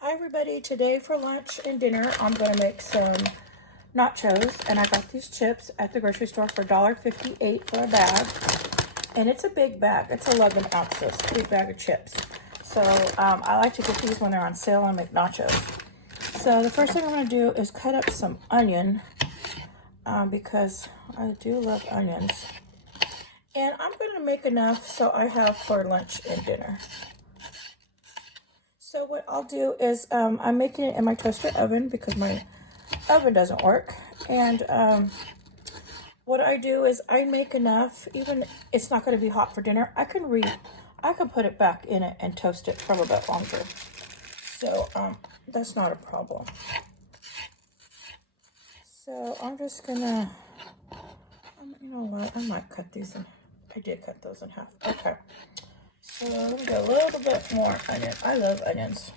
Hi everybody, today for lunch and dinner I'm going to make some nachos, and I got these chips at the grocery store for $1.58 for a bag, and it's a big bag. It's 11 ounces, big bag of chips. So I like to get these when they're on sale and make nachos. So the first thing I'm going to do is cut up some onion because I do love onions, and I'm going to make enough so I have for lunch and dinner. So what I'll do is I'm making it in my toaster oven because my oven doesn't work. And what I do is I make enough, even it's not going to be hot for dinner. I can put it back in it and toast it for a little bit longer. So that's not a problem. So I'm just gonna, you know what? I might cut these in. I did cut those in half. Okay. So let me get a little bit more onion. I love onions.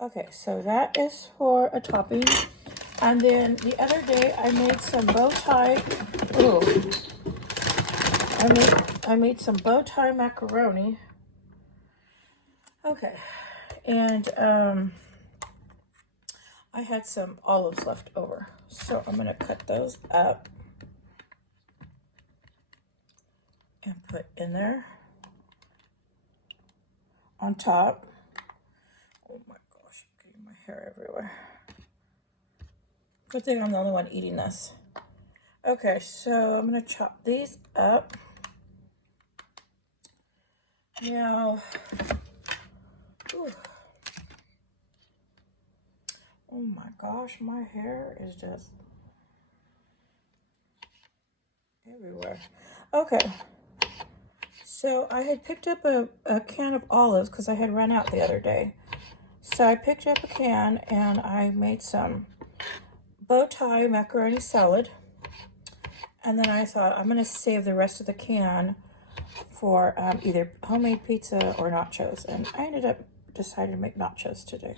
Okay, so that is for a topping. And then the other day I made some bow tie. Ooh. I made some bow tie macaroni. Okay. And I had some olives left over. So I'm gonna cut those up and put in there on top. Oh my gosh, I'm getting my hair everywhere. Good thing I'm the only one eating this. Okay, so I'm gonna chop these up. Now, ooh. Oh my gosh, my hair is just everywhere. Okay, so I had picked up a can of olives because I had run out the other day. So I picked up a can and I made some bow tie macaroni salad. And then I thought I'm gonna save the rest of the can for either homemade pizza or nachos. And I ended up deciding to make nachos today.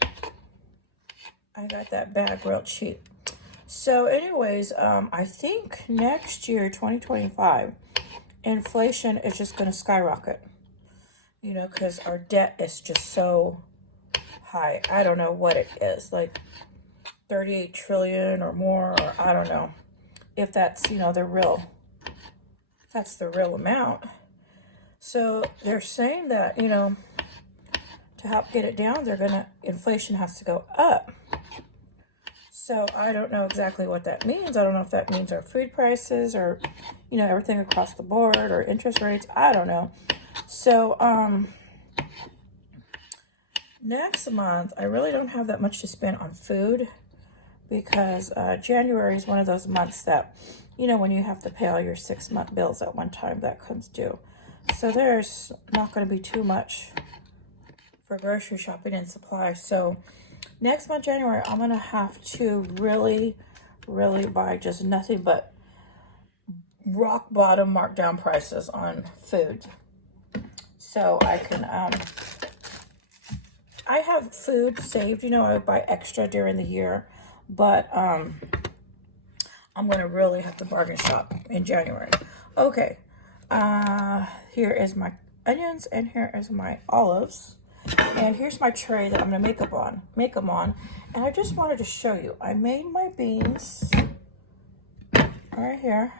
I got that bag real cheap. So anyways, I think next year, 2025, inflation is just going to skyrocket. You know, because our debt is just so high. I don't know what it is, like 38 trillion or more, or I don't know if that's, you know, that's the real amount. So they're saying that, you know, to help get it down, inflation has to go up. So I don't know exactly what that means. I don't know if that means our food prices or, you know, everything across the board or interest rates. I don't know. So next month, I really don't have that much to spend on food because January is one of those months that, you know, when you have to pay all your 6-month bills at one time, that comes due. So there's not going to be too much for grocery shopping and supplies. So next month, January, I'm going to have to really buy just nothing but rock bottom markdown prices on food. So I can, I have food saved, you know, I would buy extra during the year, but I'm going to really have to bargain shop in January. Okay, here is my onions and here is my olives. And here's my tray that I'm gonna make them on. And I just wanted to show you. I made my beans right here.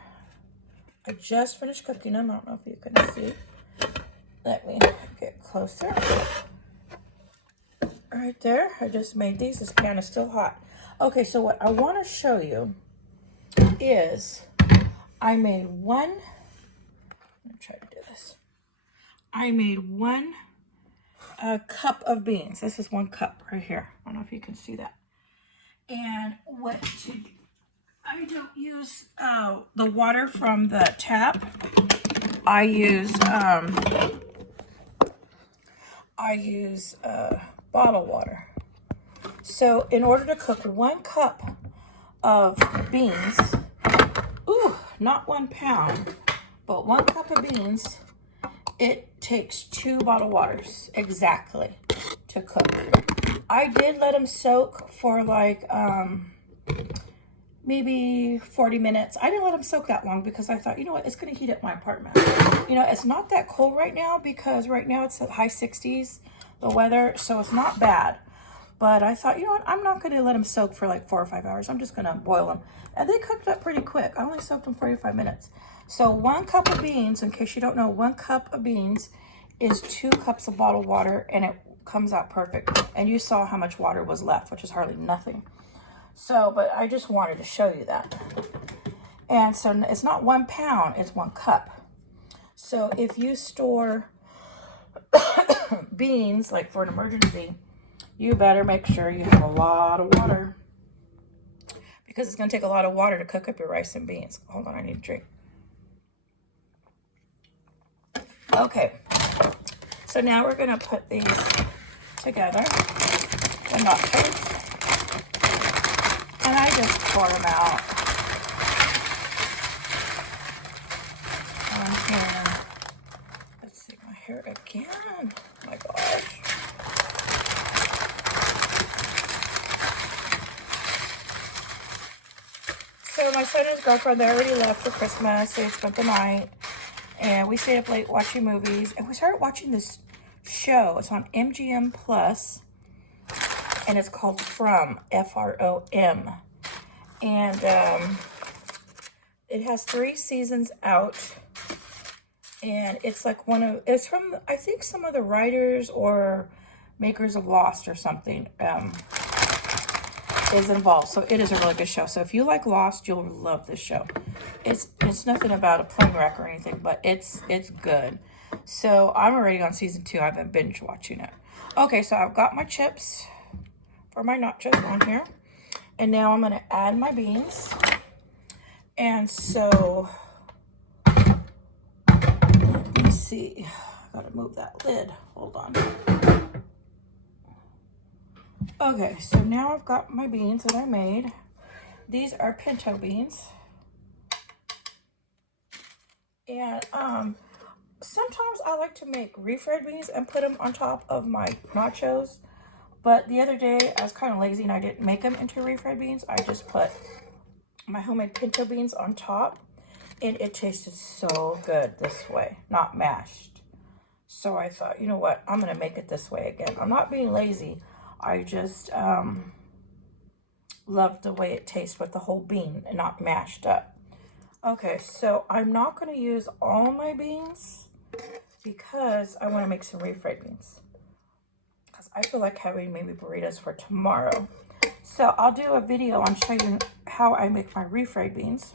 I just finished cooking them. I don't know if you can see. Let me get closer. Right there. I just made these. This pan is still hot. Okay, so what I want to show you is I made one. I'm gonna try to do this. I made one cup of beans. This is 1 cup right here. I don't know if you can see that. And I don't use the water from the tap. I use bottled water. So in order to cook 1 cup of beans, ooh, not 1 pound, but 1 cup of beans, it takes 2 bottled waters exactly to cook. I did let them soak for like maybe 40 minutes. I didn't let them soak that long because I thought, you know what, it's going to heat up my apartment. You know, it's not that cold right now because right now it's at high 60s, the weather, so it's not bad. But I thought, you know what, I'm not going to let them soak for like 4 or 5 hours. I'm just going to boil them. And they cooked up pretty quick. I only soaked them 45 minutes. So 1 cup of beans, in case you don't know, 1 cup of beans is 2 cups of bottled water, and it comes out perfect. And you saw how much water was left, which is hardly nothing. So, but I just wanted to show you that. And so it's not 1 pound, it's 1 cup. So if you store beans, like for an emergency, you better make sure you have a lot of water, because it's going to take a lot of water to cook up your rice and beans. Hold on, I need a drink. Okay, so now we're going to put these together, the nachos, and I just pour them out on here. Let's see, my hair again. Oh my gosh. So my son and his girlfriend, they already left for Christmas. They spent the night, and we stayed up late watching movies, and we started watching this show. It's on MGM Plus, and it's called From, F-R-O-M. And it has 3 seasons out, and it's like it's from, I think, some of the writers or makers of Lost or something is involved. So it is a really good show. So if you like Lost, you'll love this show. It's nothing about a plane wreck or anything, but it's good. So I'm already on season 2. I've been binge watching it. Okay, so I've got my chips for my nachos on here, and now I'm going to add my beans. And so let me see. I gotta move that lid. Hold on. Okay, so now I've got my beans that I made. These are pinto beans. And sometimes I like to make refried beans and put them on top of my nachos. But the other day, I was kind of lazy and I didn't make them into refried beans. I just put my homemade pinto beans on top. And it tasted so good this way, not mashed. So I thought, you know what, I'm going to make it this way again. I'm not being lazy. I just love the way it tastes with the whole bean and not mashed up. Okay, so I'm not going to use all my beans because I want to make some refried beans. Because I feel like having maybe burritos for tomorrow. So I'll do a video on showing you how I make my refried beans.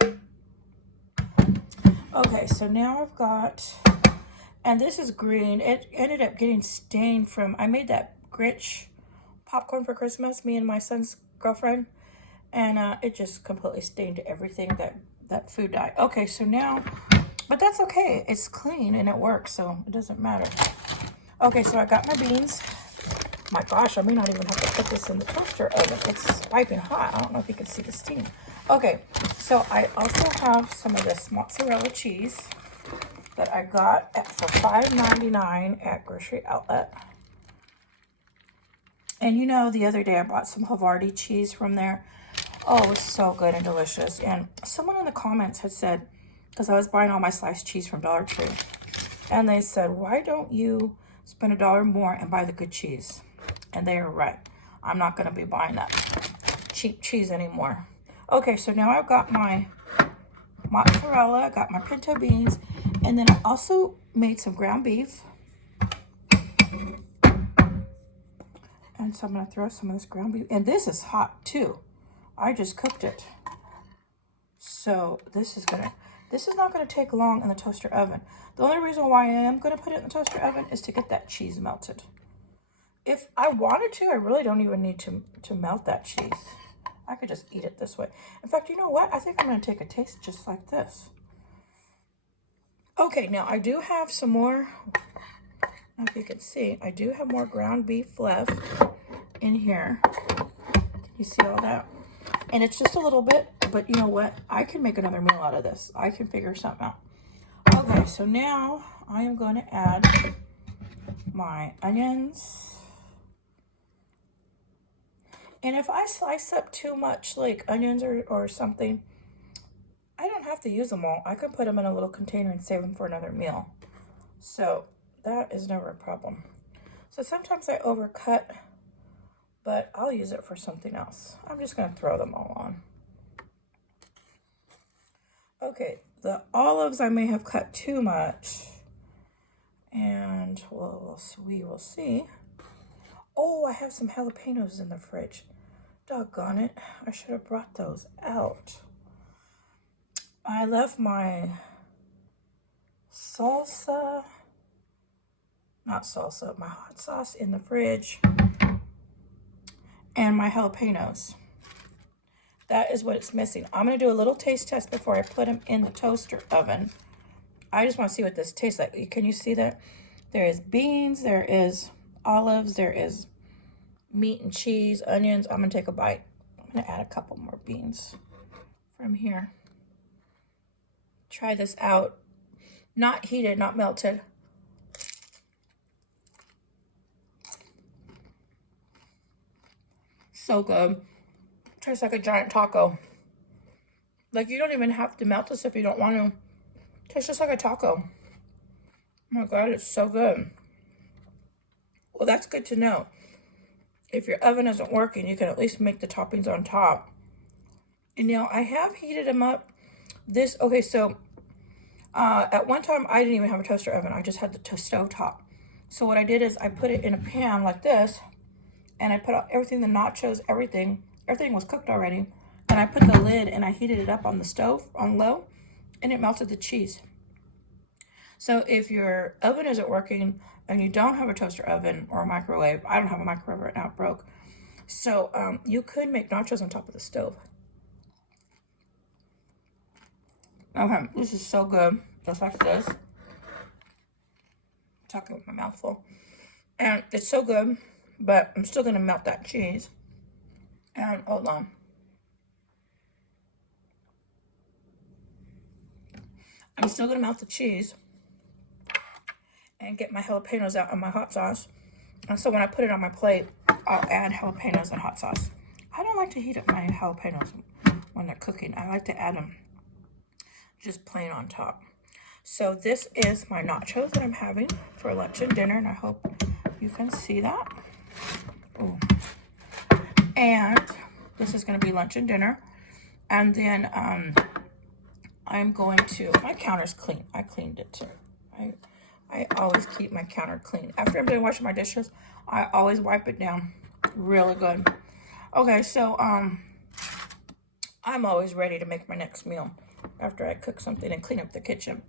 Okay, so now I've got, and this is green. It ended up getting stained from, I made that Grinch popcorn for Christmas, me and my son's girlfriend, and it just completely stained everything, that food dye. Okay, so now, but that's okay. It's clean and it works, so it doesn't matter. Okay, so I got my beans. My gosh, I may not even have to put this in the toaster oven. It's piping hot. I don't know if you can see the steam. Okay, so I also have some of this mozzarella cheese that I got for $5.99 at Grocery Outlet. And you know, the other day I bought some Havarti cheese from there. Oh, it's so good and delicious. And someone in the comments had said, because I was buying all my sliced cheese from Dollar Tree, and they said, why don't you spend $1 more and buy the good cheese? And they are right. I'm not going to be buying that cheap cheese anymore. Okay, so now I've got my mozzarella, I got my pinto beans, and then I also made some ground beef. And so I'm going to throw some of this ground beef. And this is hot too. I just cooked it. So this is not going to take long in the toaster oven. The only reason why I am going to put it in the toaster oven is to get that cheese melted. If I wanted to, I really don't even need to melt that cheese. I could just eat it this way. In fact, you know what? I think I'm going to take a taste just like this. Okay, now I do have some more. If you can see, I do have more ground beef left in here. Can you see all that? And it's just a little bit, but you know what? I can make another meal out of this. I can figure something out. Okay, so now I am going to add my onions. And if I slice up too much, like onions or something, I don't have to use them all. I can put them in a little container and save them for another meal. So that is never a problem. So sometimes I overcut, but I'll use it for something else. I'm just going to throw them all on. Okay, the olives I may have cut too much. And we will see. Oh, I have some jalapenos in the fridge. Doggone it. I should have brought those out. I left my salsa, not salsa, my hot sauce in the fridge. And my jalapenos. That is what it's missing. I'm going to do a little taste test before I put them in the toaster oven. I just want to see what this tastes like. Can you see that? There is beans, there is olives, there is meat and cheese, onions. I'm going to take a bite. I'm going to add a couple more beans from here. Try this out. Not heated, not melted. So good. Tastes like a giant taco. Like, you don't even have to melt this if you don't want to. Tastes just like a taco. Oh my God, it's so good. Well, that's good to know. If your oven isn't working, you can at least make the toppings on top. And you know, I have heated them up. Okay, so at one time I didn't even have a toaster oven. I just had the stove top. So what I did is I put it in a pan like this, and I put out everything, the nachos, everything was cooked already. And I put the lid and I heated it up on the stove on low, and it melted the cheese. So if your oven isn't working and you don't have a toaster oven or a microwave, I don't have a microwave right now, it broke. So you could make nachos on top of the stove. Okay, this is so good, just like this. I'm talking with my mouth full. And it's so good, but I'm still gonna melt that cheese. And hold on. I'm still gonna melt the cheese and get my jalapenos out on my hot sauce. And so when I put it on my plate, I'll add jalapenos and hot sauce. I don't like to heat up my jalapenos when they're cooking. I like to add them just plain on top. So this is my nachos that I'm having for lunch and dinner, and I hope you can see that. Ooh. And this is going to be lunch and dinner. And then I'm going to, my counter's clean. I cleaned it too. I always keep my counter clean. After I'm done washing my dishes, I always wipe it down really good. Okay, so I'm always ready to make my next meal after I cook something and clean up the kitchen.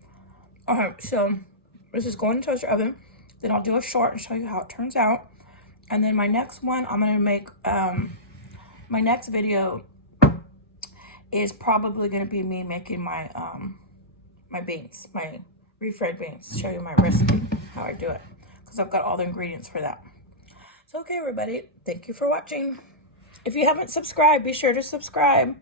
All right, so this is going to toaster oven. Then I'll do a short and show you how it turns out. And then my next one, I'm going to make, my next video is probably going to be me making my, my beans, my refried beans. Show you my recipe, how I do it, because I've got all the ingredients for that. So, okay, everybody, thank you for watching. If you haven't subscribed, be sure to subscribe.